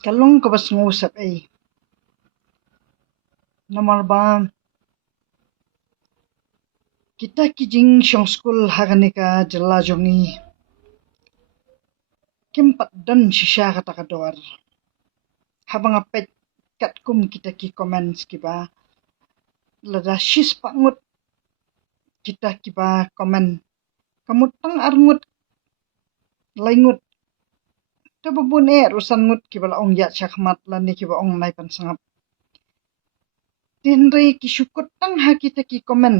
Kalong ka bas ngusap ay nomor ba kita kijing syong school hagani ka jala jongi kimpat dan shisha kata kador habang apet kat kum kita ki comments kiba lada shis pangut kita kiba komen kamutang arngut laingut tabubun rusan ngut kiba ong ya chakmat lani kiba ong nai pan sangap tinri ki syukut tang ha kita ki komen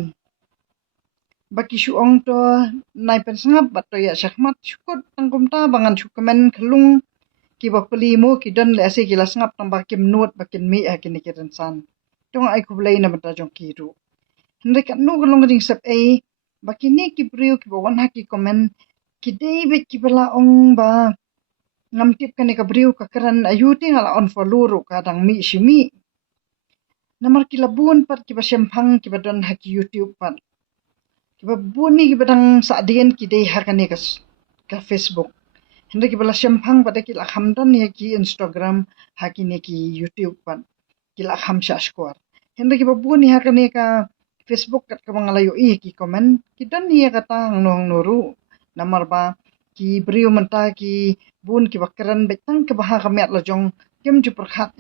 baki syuong to nai pan sangap bato ya chakmat syukut tang kumta bangan syukamen kelung kiba pelimo kidan le ase kila sangap tang bakim nut bakin mi kini kidan san tong ai kublai na mata jong kiru Henry kat nu kalong ring sap ai bakini ki brio ki bawan ha ki komen ki David ki bala ong ba ngam tip kan ka brio ka karan ayuti ngala on follow ru kadang mi shimi namar ki labun pat ki ba sempang ki ba don ha ki YouTube pat ki ba buni ki badang sa dian ki dei ha kan ka Facebook Henry ki bala sempang pada ki la hamdan ya ki Instagram ha ki ne ki YouTube pat ki la ham sha squar Henry ki ba buni ha kan ka Facebook kat ka mangalayo ki komen kidan niya kata nong nuru namar ba ki brio menta ki bun ki bakaran betang ke baha kamet la jong kem ju perkhat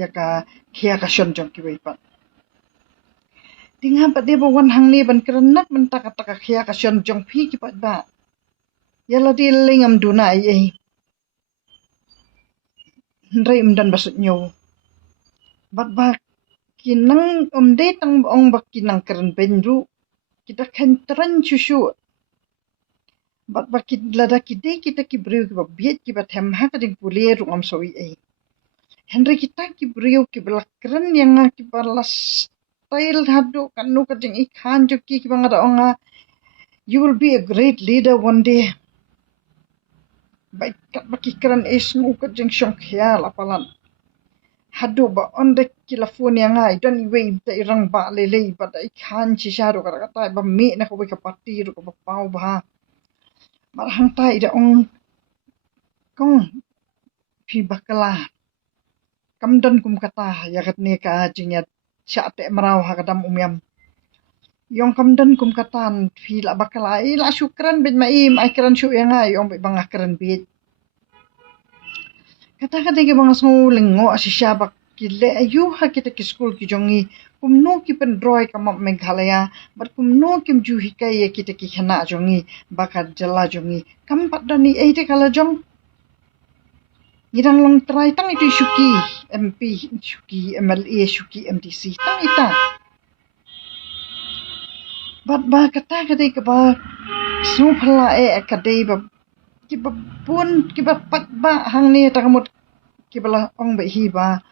ya ka khia ka shon jong ki weipat tinga pa de bawan hang ni ban kerenak menta kata ka khia ka shon jong phi ki pat ba ya la di lingam duna ai ndrai mdan basut nyo bat ba kinang de tang ong bak kinang keren benru kita kan tren chuchu bat bakit lada kide kita ki brio ki biet ki bathem ha ka ding pulir rum soi ai Henry kita ki brio ki belakren yang ki balas style hadu kanu ka ding ikhan jo ki bangada onga you will be a great leader one day baik kat baki keren esmu ka ding syong khia lapalan hadu ba onde ki la phone yang ai don iwe ta irang ba lele ba dai khan chi sharu ka kata ba mi na ko ka parti ru ko pau ba marhang tai da ong kong phi bakala kamdan kum kata ya kat ne ka jinya cha te marau ha kadam umyam yong kamdan kum katan phi la bakala la syukran bin maim ai kran syu yang ai yong bang kran bit kata kata ke bang so lengo asisya bak kile ayu ha kita ki school ki jongi kumno ki pen droy kam meghalaya bat kumno kim ju hikai ya kita ki khana jongi bakat jala jongi kam padani ai te kala jong Ngirang lang try tang ito Shuki MP, Shuki MLA, Shuki MTC. Tang ita. Bat ba kata kadai ka ba sumapala kadai ba kiba pun kiba pat ba hang ni takamot kibala ong ba hi ba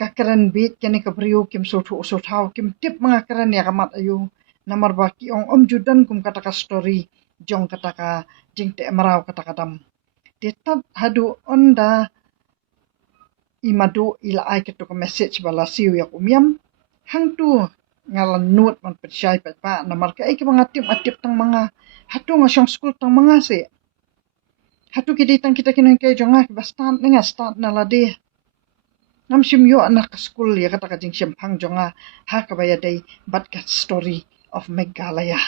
kakaran bit kani ka brio kim so thau kim tip mga karan ya kamat ayu namar ba ki ong judan kum kata ka story jong kata ka jing te marau kata kadam Detat hadu onda imadu ila ai ketu ka message bala siu yak umyam hang tu ngalan nut man percaya pa namar ka ai ki mga atip tang mga hatu nga syong school tang mga se hatu ki ditang kita kinang kay jonga ki bastan nga start na lade ngam simyo anak ka school ya kata ka jing simpang jonga ha ka bayadai bat ka story of Meghalaya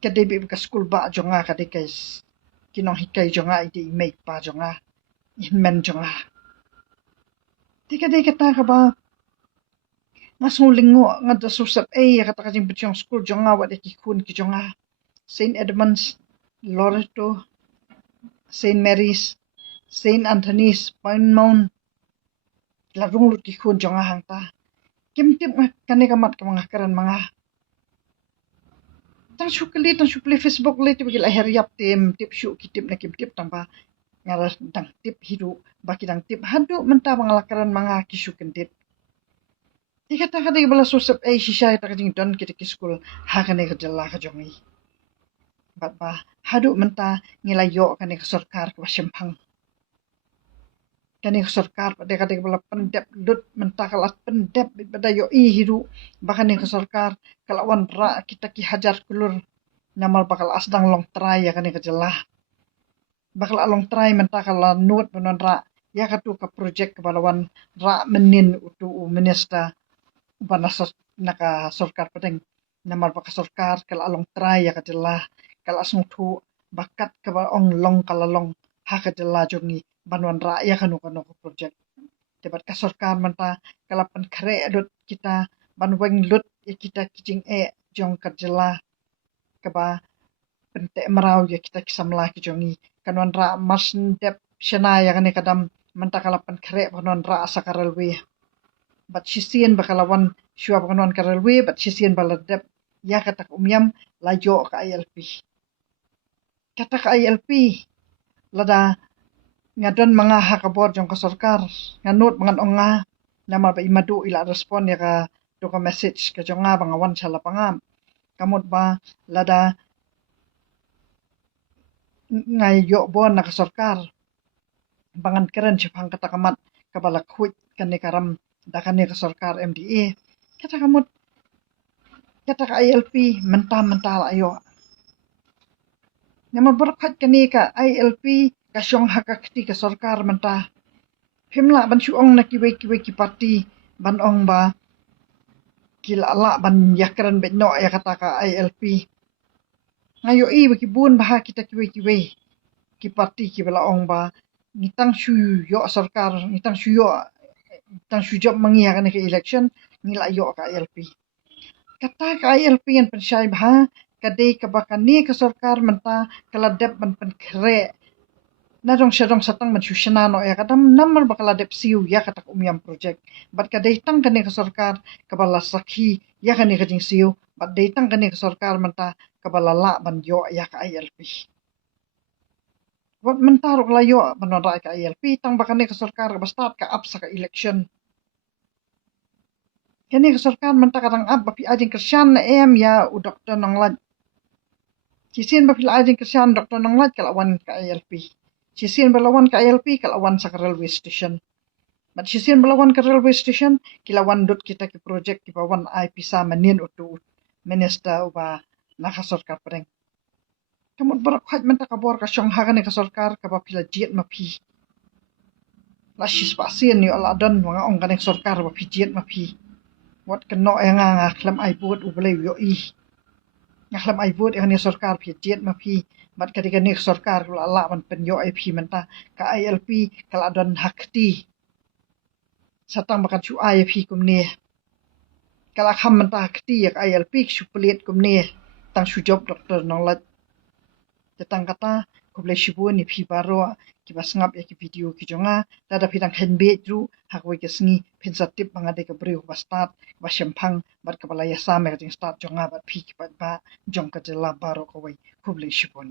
kadai bi ka school ba jonga kadai kay kinong hikay jonga iti make pa jonga inmen jonga tika day kata ka ba nga sulingo nga da susap kata ka jing bitiyong school jonga wad ikikun ki jonga St. Edmunds Loreto St. Mary's St. Anthony's Painmount larung lut kikun jonga hangta kimtip kani kamat ka mga karan mga tang syukli Facebook li tibigil aheryap tim tip syuk kitip na kimtip tang ba ngaras dang tip hidu baki dang tip hadu menta bangalakaran mga kisukendit Dikata ka bala susap shisha ta kajing don kita ki school ha kane ka jalla ka jongi bat ba hadu menta ngilayo kane ka sarkar ka simpang kane ka sarkar pada kata bala pendep lut menta kalat pendep pada yo hidu bakane ka sarkar kalawan ra kita ki hajar kulur namal bakal asdang long try ya kane ka jalla bakal along try menta kala nut menon ra ya katu ka project kebalawan ra menin utu minister bana naka sorkar pedeng namar baka sorkar kala along try ya kadilah kala asung tu bakat kebal ong long kala long ha kadilah jongi banwan ra ya kanu kanu project debat ka sorkar manta kala pan kre dot kita ban weng lut ya kita kijing jong kadilah keba pente merau ya kita kisamla ki jongi kanwan ra mas dep shana ya kane kadam manta kala pan kre banwan ra sakaralwe bat sisien bakalawan syua bakanon karalwe bat sisien baladep ya katak umyam lajo ka ILP katak ILP lada ngadon mga hakabor jong ka sarkar nganut mangan onga nama ba imadu ila respon ya ka doka message ka jonga bangawan sala pangam kamot ba lada ngai yo bon na ka sarkar bangan keren jepang katakamat kabala kuit kane karam dakane ka sarkar MDA kata kamot kata ka ILP mental ayo nama berkat kani ka ILP ka syong hakakti ka sarkar mentah himla ban syuong na kiwe ki parti ban ong ba kilala ban yakran bet no ya kata ka ILP ngayo i baki bun bah kita kiwe ki parti ki bala ong ba ngitang syu yo sarkar ngitang syu job mangi ka election ngila yo ka ILP kata ka ILP yang pensyai bah kadai kabakani ka sarkar menta kaladep ban pen kre na dong syadong satang man syushana no ya kadam namar bakala dep siu ya katak umyam project bat kadai tang kani ka sarkar kabala sakhi ya kani ka jing siu bat dai tang kani ka sarkar menta kabala la ban yo ya ka ILP wat menta ro la yo ban ra ka ILP tang bakani ka sarkar ka start ka up sa ka election kani ka sarkar menta kadang up bapi ajing kersan na ya u doktor nonglat Cisin bapil ajing kersan doktor nonglat kalawan ka ILP Cisin balawan ka ILP kalawan sa railway station. Mat cisin balawan ka railway station kilawan dot kita ki project ki bawan ai pisa manin utu minister uba naka sarkar pereng. Kamut barak haj menta kabor ka syong hagane ka sarkar ka bapila jiet mapi. La shis pasien yo ala don mga ong kaneng sarkar bapi jiet mapi. Wat keno nga klam ai buat ubale yo i. Ngaklam ai buat yang ni sarkar pi jiet mapi mat kadika ni sarkar kula ala man penyo IP menta ka ILP kala don hakti satang bakan su IP kumni kala kham menta hakti ya ILP su pelit kumni tang su job doktor nonglat tetang kata kuble shibu ni pi baro ki basngap ya ki video ki jonga tada pidang henbe dru hakwe ke sngi pensatip mangade ka breu bastat ba shempang bat kabala ya same ka start jonga bat pi ki ba jong ka de la baro ko wai kuble shibun